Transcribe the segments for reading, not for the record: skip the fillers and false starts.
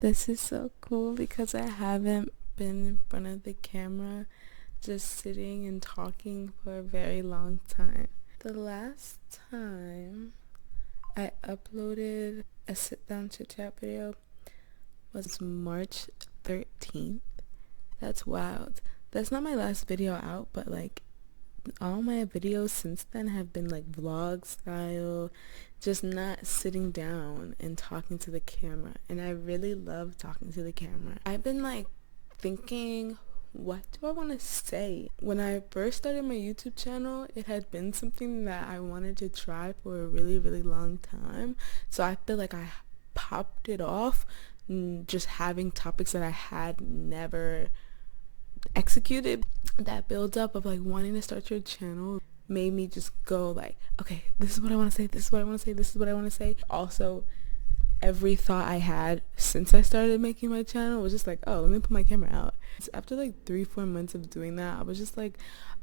This is so cool because I haven't been in front of the camera just sitting and talking for a very long time. The last time I uploaded a sit-down chit-chat video was March 13th. That's wild. That's not my last video out, but like all my videos since then have been like vlog style, just not sitting down and talking to the camera. And I really love talking to the camera. I've been like thinking, what do I want to say? When I first started my YouTube channel, it had been something that I wanted to try for a really, really long time. So I feel like I popped it off just having topics that I had never executed. That build up of like wanting to start your channel made me just go like, okay, this is what I want to say, this is what I want to say, this is what I want to say. Also, every thought I had since I started making my channel was just like, oh, let me put my camera out. After like 3-4 months of doing that, I was just like,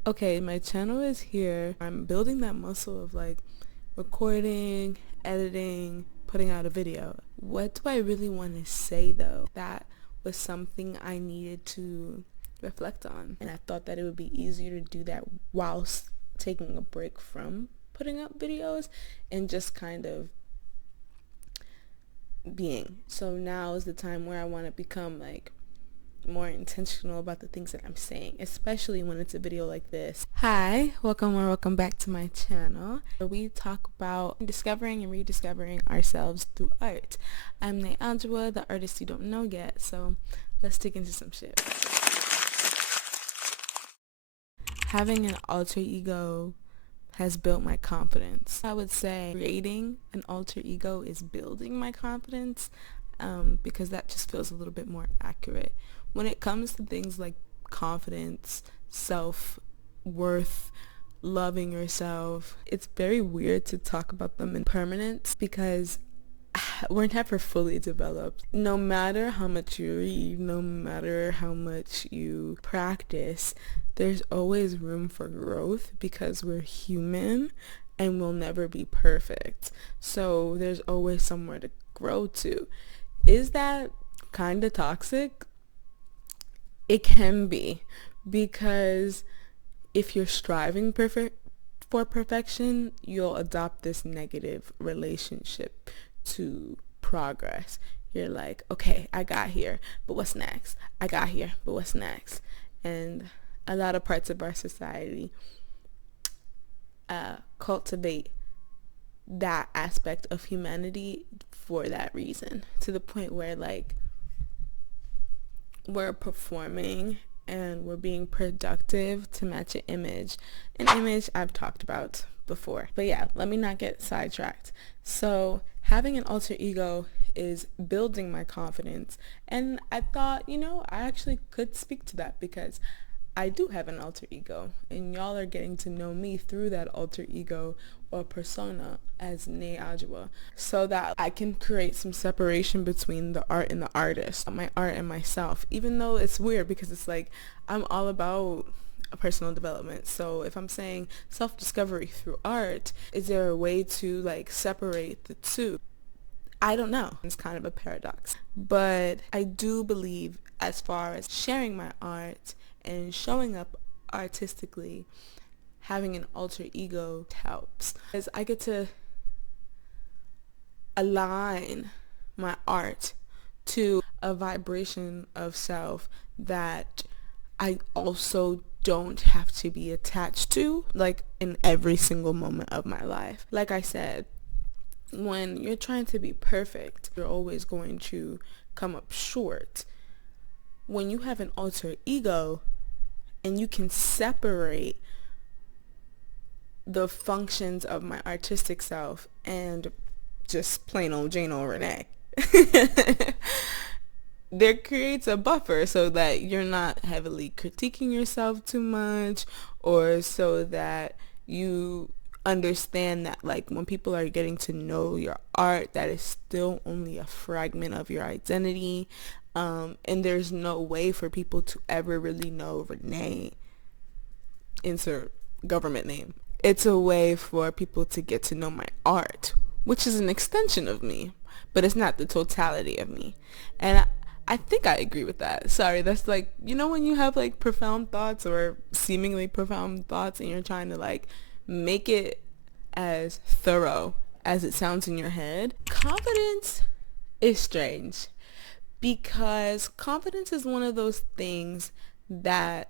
okay, my channel is here. I'm building that muscle of like recording, editing, putting out a video. What do I really want to say though? That was something I needed to reflect on, and I thought that it would be easier to do that whilst taking a break from putting up videos and just kind of being. So now is the time where I want to become like more intentional about the things that I'm saying, especially when it's a video like this. Hi, welcome or welcome back to my channel, where we talk about discovering and rediscovering ourselves through art. I'm Angela, the artist you don't know yet, so let's dig into some shit. Having an alter ego has built my confidence. I would say creating an alter ego is building my confidence, because that just feels a little bit more accurate. When it comes to things like confidence, self-worth, loving yourself, it's very weird to talk about them in permanence because we're never fully developed. No matter how much you read, no matter how much you practice, there's always room for growth because we're human and we'll never be perfect. So there's always somewhere to grow to. Is that kind of toxic? It can be, because if you're striving for perfection, you'll adopt this negative relationship to progress. You're like, okay, I got here, but what's next? I got here, but what's next? And a lot of parts of our society cultivate that aspect of humanity for that reason, to the point where like we're performing and we're being productive to match an image I've talked about before. But yeah, let me not get sidetracked. So having an alter ego is building my confidence, and I thought, I actually could speak to that because I do have an alter ego, and y'all are getting to know me through that alter ego or persona as Ajwa, so that I can create some separation between the art and the artist, my art and myself, even though it's weird because it's like I'm all about personal development. So if I'm saying self-discovery through art, is there a way to like separate the two? I don't know. It's kind of a paradox. But I do believe, as far as sharing my art and showing up artistically, having an alter ego helps, because I get to align my art to a vibration of self that I also don't have to be attached to, like in every single moment of my life. Like I said, when you're trying to be perfect, you're always going to come up short. When you have an alter ego and you can separate the functions of my artistic self and just plain old Jane old Renee, there creates a buffer so that you're not heavily critiquing yourself too much, or so that you understand that like when people are getting to know your art, that is still only a fragment of your identity, and there's no way for people to ever really know Renee, insert government name. It's a way for people to get to know my art, which is an extension of me. but it's not the totality of me. And I think I agree with that. Sorry, that's like, when you have like profound thoughts or seemingly profound thoughts and you're trying to like make it as thorough as it sounds in your head. Confidence is strange because confidence is one of those things that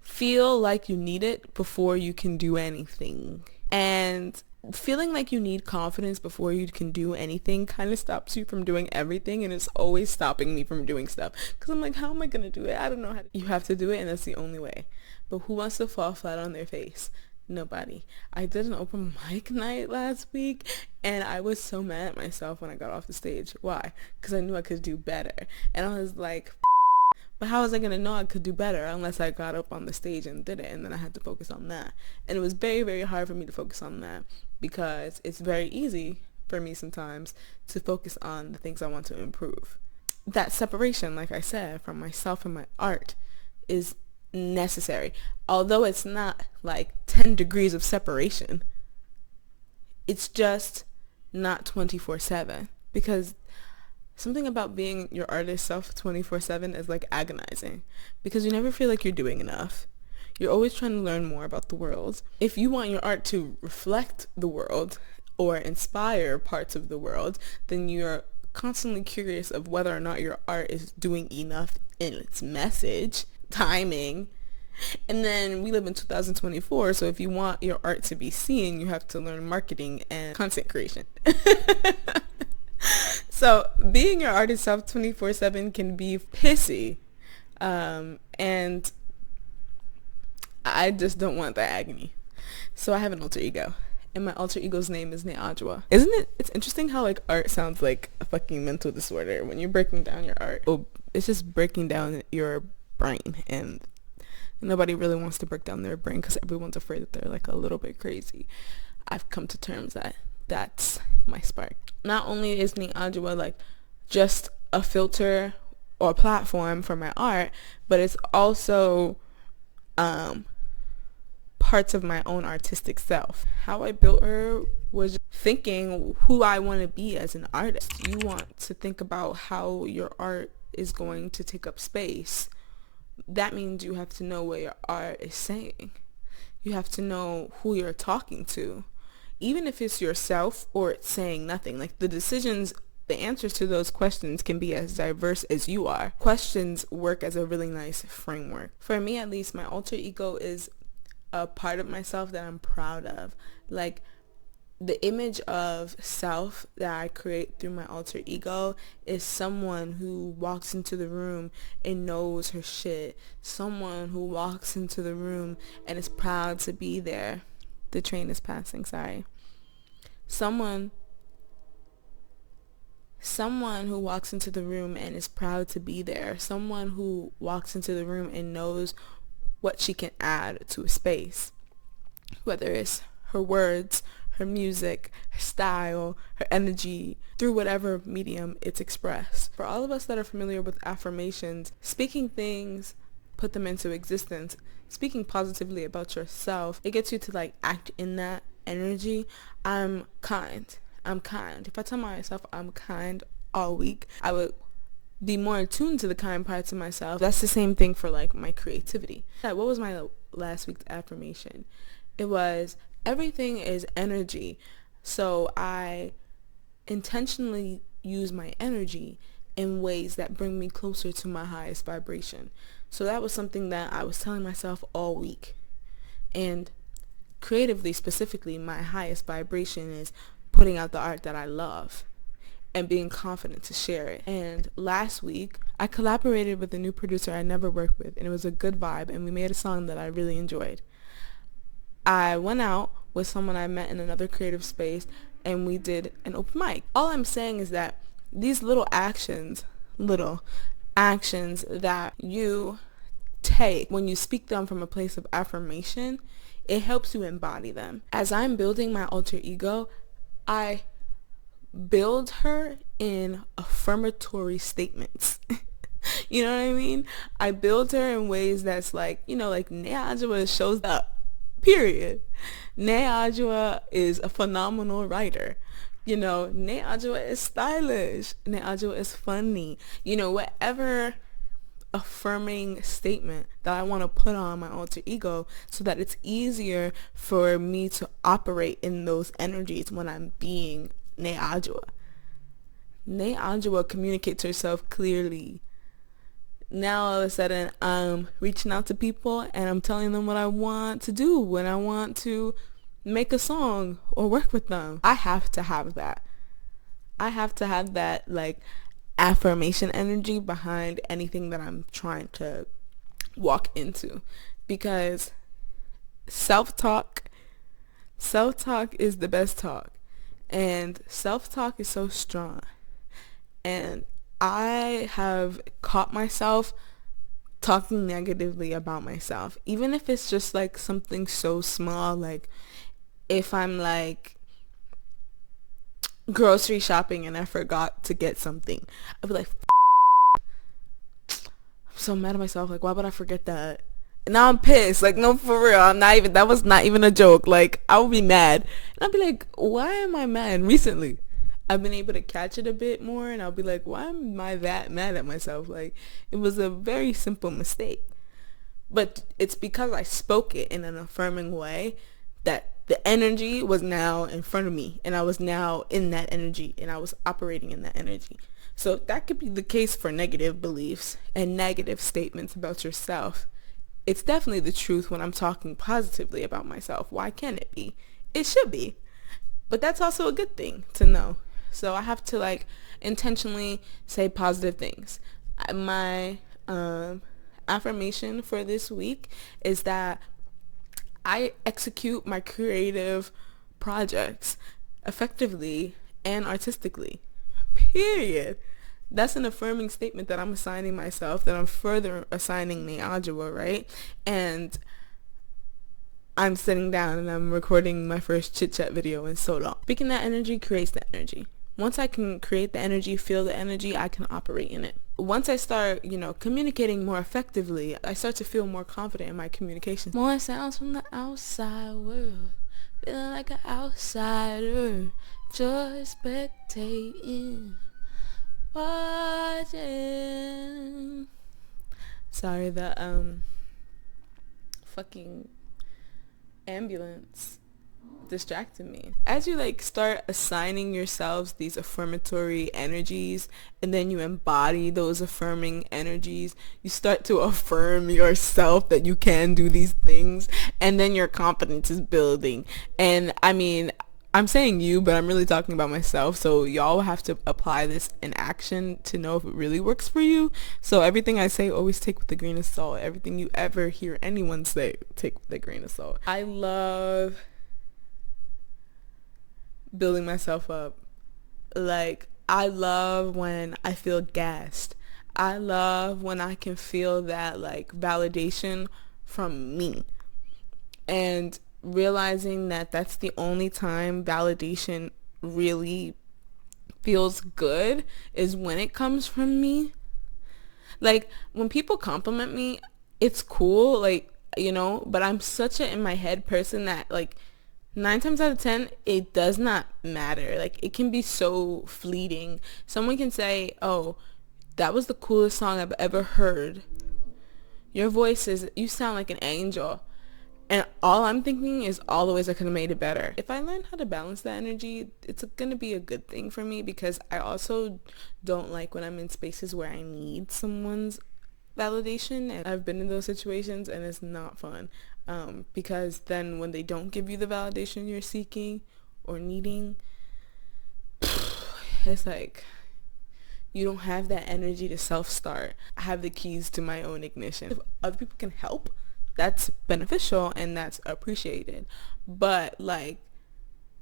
feel like you need it before you can do anything. And feeling like you need confidence before you can do anything kind of stops you from doing everything, and it's always stopping me from doing stuff because I'm like, how am I gonna do it? I don't know how to. You have to do it, and that's the only way. But who wants to fall flat on their face? Nobody. I did an open mic night last week and I was so mad at myself when I got off the stage. Why? Because I knew I could do better, and I was like, but how was I going to know I could do better unless I got up on the stage and did it? And then I had to focus on that. And it was very, very hard for me to focus on that because it's very easy for me sometimes to focus on the things I want to improve. That separation, like I said, from myself and my art is necessary. Although it's not like 10 degrees of separation, it's just not 24/7, because something about being your artist self 24/7 is like agonizing because you never feel like you're doing enough. You're always trying to learn more about the world. If you want your art to reflect the world or inspire parts of the world, then you're constantly curious of whether or not your art is doing enough in its message, timing. And then we live in 2024, so if you want your art to be seen, you have to learn marketing and content creation. So being your artist self 24/7 can be pissy, and I just don't want that agony. So I have an alter ego, and my alter ego's name is Neajwa. Isn't it? It's interesting how like art sounds like a fucking mental disorder when you're breaking down your art. Oh, it's just breaking down your brain, and nobody really wants to break down their brain because everyone's afraid that they're like a little bit crazy. I've come to terms that that's my spark. Not only is Neajwa like just a filter or platform for my art, but it's also parts of my own artistic self. How I built her was thinking who I want to be as an artist. You want to think about how your art is going to take up space. That means you have to know what your art is saying. You have to know who you're talking to. Even if it's yourself or it's saying nothing, like the answers to those questions can be as diverse as you are. Questions work as a really nice framework. For me, at least, my alter ego is a part of myself that I'm proud of. Like, the image of self that I create through my alter ego is someone who walks into the room and knows her shit. Someone who walks into the room and is proud to be there. The train is passing, sorry. Someone who walks into the room and is proud to be there. Someone who walks into the room and knows what she can add to a space. Whether it's her words, her music, her style, her energy, through whatever medium it's expressed. For all of us that are familiar with affirmations, speaking things, put them into existence, speaking positively about yourself, it gets you to like act in that energy. I'm kind. If I tell myself I'm kind all week, I would be more attuned to the kind parts of myself. That's the same thing for like my creativity. What was my last week's affirmation? It was, everything is energy. So I intentionally use my energy in ways that bring me closer to my highest vibration. So that was something that I was telling myself all week. And creatively, specifically, my highest vibration is putting out the art that I love and being confident to share it. And last week, I collaborated with a new producer I never worked with, and it was a good vibe, and we made a song that I really enjoyed. I went out with someone I met in another creative space, and we did an open mic. All I'm saying is that these little actions that you take when you speak them from a place of affirmation, it helps you embody them. As I'm building my alter ego, I build her in affirmatory statements. You know what I mean? I build her in ways that's like, like Neajwa shows up, period. Neajwa is a phenomenal writer. Ne Ajua is stylish. Ne Ajua is funny. Whatever affirming statement that I want to put on my alter ego so that it's easier for me to operate in those energies when I'm being Ne Ajua. Ne Ajua communicates herself clearly. Now all of a sudden I'm reaching out to people and I'm telling them what I want to do when I want to make a song or work with them. I have to have that. I have to have that like affirmation energy behind anything that I'm trying to walk into, because self-talk self-talk is the best talk, and self-talk is so strong. And I have caught myself talking negatively about myself, even if it's just like something so small, like if I'm like grocery shopping and I forgot to get something, I'd be like, I'm so mad at myself, like why would I forget that? And now I'm pissed, like no, for real, that was not even a joke. Like I would be mad and I'd be like, why am I mad? Recently I've been able to catch it a bit more, and I'll be like, why am I that mad at myself? Like it was a very simple mistake, but it's because I spoke it in an affirming way that the energy was now in front of me, and I was now in that energy, and I was operating in that energy. So that could be the case for negative beliefs and negative statements about yourself. It's definitely the truth when I'm talking positively about myself. Why can't it be? It should be. But that's also a good thing to know. So I have to like intentionally say positive things. My affirmation for this week is that I execute my creative projects effectively and artistically. Period. That's an affirming statement that I'm assigning myself, that I'm further assigning Neajua, right? And I'm sitting down and I'm recording my first chit chat video in so long. Speaking that energy creates the energy. Once I can create the energy, feel the energy, I can operate in it. Once I start, communicating more effectively, I start to feel more confident in my communication. More sounds from the outside world, feeling like an outsider, just spectating, watching. Sorry, the fucking ambulance distracted me. As you start assigning yourselves these affirmatory energies, and then you embody those affirming energies, you start to affirm yourself that you can do these things, and then your confidence is building. And I'm saying you, but I'm really talking about myself. So y'all have to apply this in action to know if it really works for you. So everything I say, always take with a grain of salt. Everything you ever hear anyone say, take with a grain of salt. I love building myself up. I love when I feel gassed. I love when I can feel that validation from me. And realizing that that's the only time validation really feels good is when it comes from me. When people compliment me, it's cool, but I'm such a in my head person that 9 times out of 10 it does not matter. It can be so fleeting. Someone can say, oh, that was the coolest song I've ever heard. You sound like an angel. And all I'm thinking is all the ways I could have made it better. If I learn how to balance that energy, it's going to be a good thing for me, because I also don't like when I'm in spaces where I need someone's validation. And I've been in those situations and it's not fun, because then when they don't give you the validation you're seeking or needing, it's like you don't have that energy to self-start. I have the keys to my own ignition. If other people can help, that's beneficial and that's appreciated. But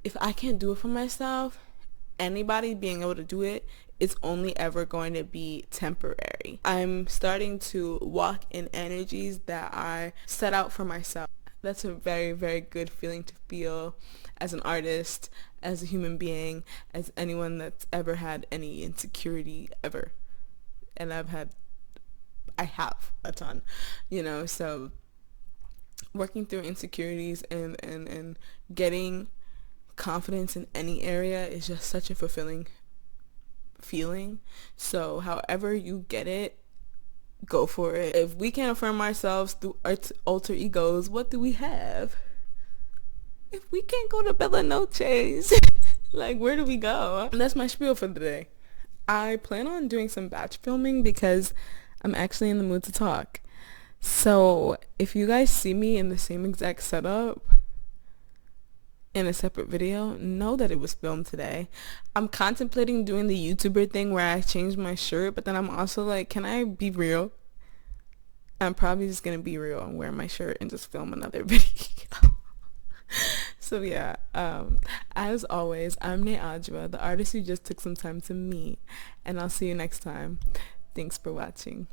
if I can't do it for myself, anybody being able to do it is only ever going to be temporary. I'm starting to walk in energies that I set out for myself. That's a very, very good feeling to feel as an artist, as a human being, as anyone that's ever had any insecurity ever. And I have a ton, so working through insecurities and getting confidence in any area is just such a fulfilling feeling. So however you get it, go for it. If we can't affirm ourselves through our alter egos, what do we have? If we can't go to Bella Noches, like, where do we go? And that's my spiel for the day. I plan on doing some batch filming because I'm actually in the mood to talk. So if you guys see me in the same exact setup in a separate video, know that it was filmed today. I'm contemplating doing the YouTuber thing where I change my shirt, but then I'm also like, can I be real? I'm probably just gonna be real and wear my shirt and just film another video. So yeah, as always, I'm Nate Ajwa, the artist who just took some time to meet, and I'll see you next time. Thanks for watching.